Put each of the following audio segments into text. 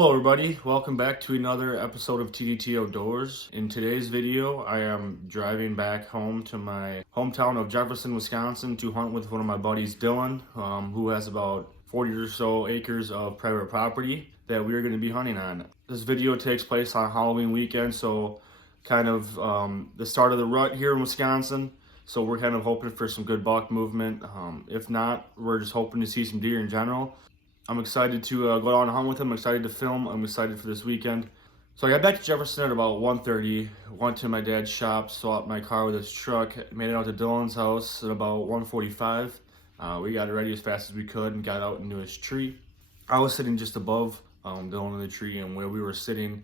Hello everybody, welcome back to another episode of TDT Outdoors. In today's video, I am driving back home to my hometown of Jefferson, Wisconsin to hunt with one of my buddies, Dylan, who has about 40 or so acres of private property that we are going to be hunting on. This video takes place on Halloween weekend, so kind of the start of the rut here in Wisconsin. So we're kind of hoping for some good buck movement. If not, we're just hoping to see some deer in general. I'm excited to go out and hunt with him. I'm excited to film. I'm excited for this weekend. So I got back to Jefferson at about 1:30. Went to my dad's shop, swapped my car with his truck, made it out to Dylan's house at about 1:45. We got it ready as fast as we could and got out into his tree. I was sitting just above Dylan in the tree, and where we were sitting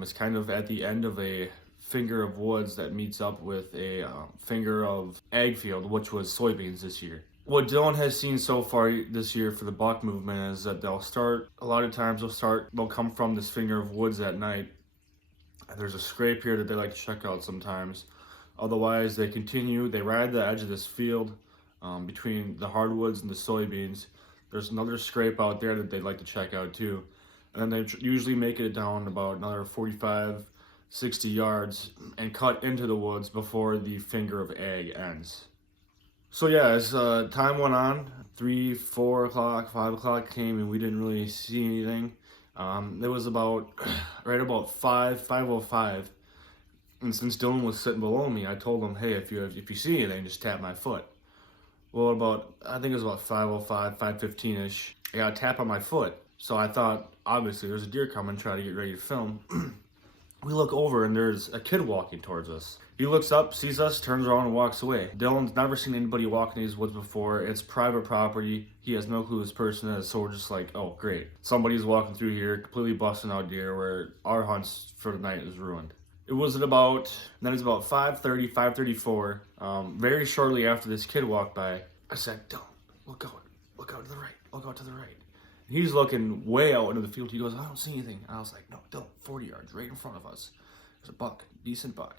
is kind of at the end of a finger of woods that meets up with a finger of ag field, which was soybeans this year. What Dylan has seen so far this year for the buck movement is that a lot of times they'll come from this finger of woods at night. There's a scrape here that they like to check out sometimes. Otherwise, they ride the edge of this field between the hardwoods and the soybeans. There's another scrape out there that they'd like to check out too. And then they usually make it down about another 45, 60 yards and cut into the woods before the finger of ag ends. So yeah, as time went on, 3, 4 o'clock, 5 o'clock came and we didn't really see anything. It was about, right about 5:05. And since Dylan was sitting below me, I told him, hey, if you see anything, just tap my foot. Well, I think it was about 5:05, 5:15-ish, I got a tap on my foot. So I thought, obviously, there's a deer coming, try to get ready to film. We look over and there's a kid walking towards us. He looks up, sees us, turns around and walks away. Dylan's never seen anybody walk in these woods before. It's private property. He has no clue who this person is, so we're just like, oh great. Somebody's walking through here, completely busting out deer where our hunts for the night is ruined. It was at about 5:30, 5:34. Very shortly after this kid walked by, I said, Dylan, look out to the right, look out to the right. He's looking way out into the field. He goes, I don't see anything. And I was like, no, Dylan, 40 yards right in front of us. There's a buck, decent buck.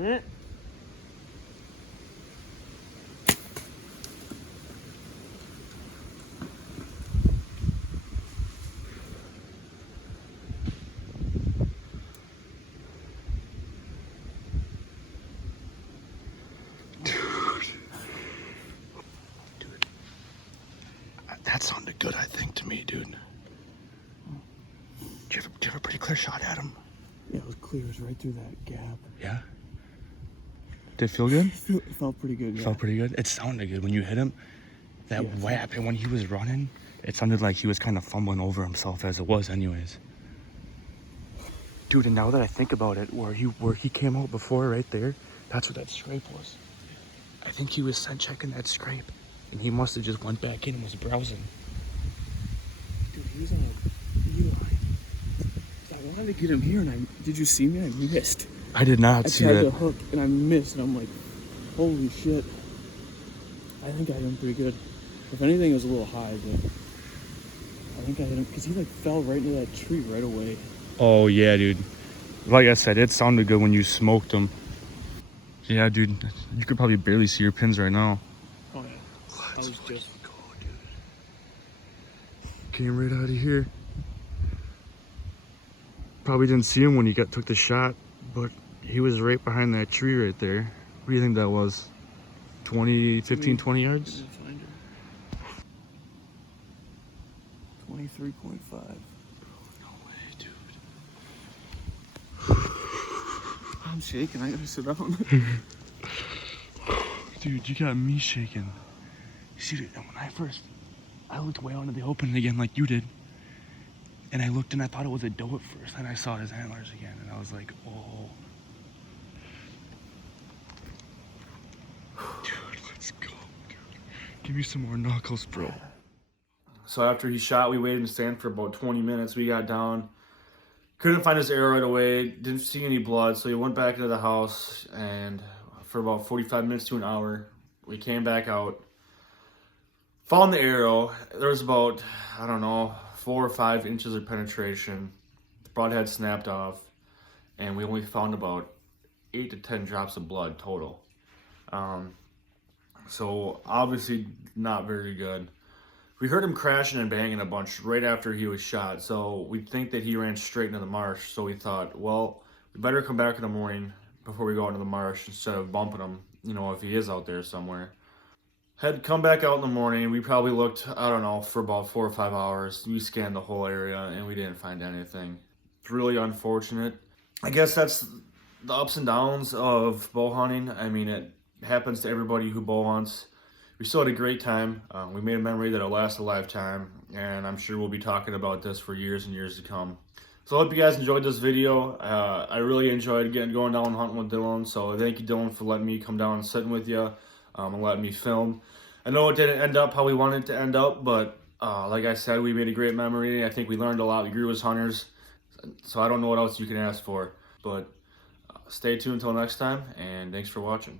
Eh. That sounded good, I think, to me, dude. Do you have a pretty clear shot at him? Yeah, it was clear. It was right through that gap. Yeah? Did it feel good? It felt pretty good, yeah. Felt pretty good? It sounded good when you hit him. That whap, and when he was running, it sounded like he was kind of fumbling over himself as it was anyways. Dude, and now that I think about it, where he came out before right there, that's what that scrape was. I think he was scent checking that scrape, and he must have just went back in and was browsing. Dude, he was on a beeline. I wanted to get him here, and did you see me? I missed. I did not see I tried that. to hook, and I missed, and I'm like, holy shit. I think I hit him pretty good. If anything, it was a little high, but I think I hit him, because he, like, fell right into that tree right away. Oh, yeah, dude. Like I said, it sounded good when you smoked him. Yeah, dude. You could probably barely see your pins right now. Oh, yeah. Let's go, dude. Came right out of here. Probably didn't see him when he took the shot, but he was right behind that tree right there. What do you think that was? 20 yards? 23.5. No way, dude. I'm shaking. I gotta sit down. Dude, you got me shaking. See, dude, when I looked way out into the open again like you did. And I looked and I thought it was a doe at first. Then I saw his antlers again and I was like, oh. Dude, let's go, dude. Give me some more knuckles, bro. So after he shot, we waited in the stand for about 20 minutes. We got down. Couldn't find his arrow right away. Didn't see any blood. So he went back into the house. And for about 45 minutes to an hour, we came back out. Found the arrow. There was about, I don't know, 4 or 5 inches of penetration. The butt had snapped off. And we only found about 8 to 10 drops of blood total. So obviously not very good. We heard him crashing and banging a bunch right after he was shot, so we think that he ran straight into the marsh. So we thought, well, we better come back in the morning before we go into the marsh instead of bumping him, you know, if he is out there somewhere. Had come back out in the morning. We probably looked, I don't know, for about 4 or 5 hours. We scanned the whole area and we didn't find anything. It's really unfortunate. I guess that's the ups and downs of bow hunting. I mean, it happens to everybody who bow hunts. We still had a great time. We made a memory that'll last a lifetime, and I'm sure we'll be talking about this for years and years to come. So I hope you guys enjoyed this video. I really enjoyed going down hunting with Dylan, so thank you, Dylan, for letting me come down and sitting with you and letting me film. I know it didn't end up how we wanted it to end up, but like I said, we made a great memory. I think we learned a lot. We grew as hunters, so I don't know what else you can ask for. But stay tuned until next time, and thanks for watching.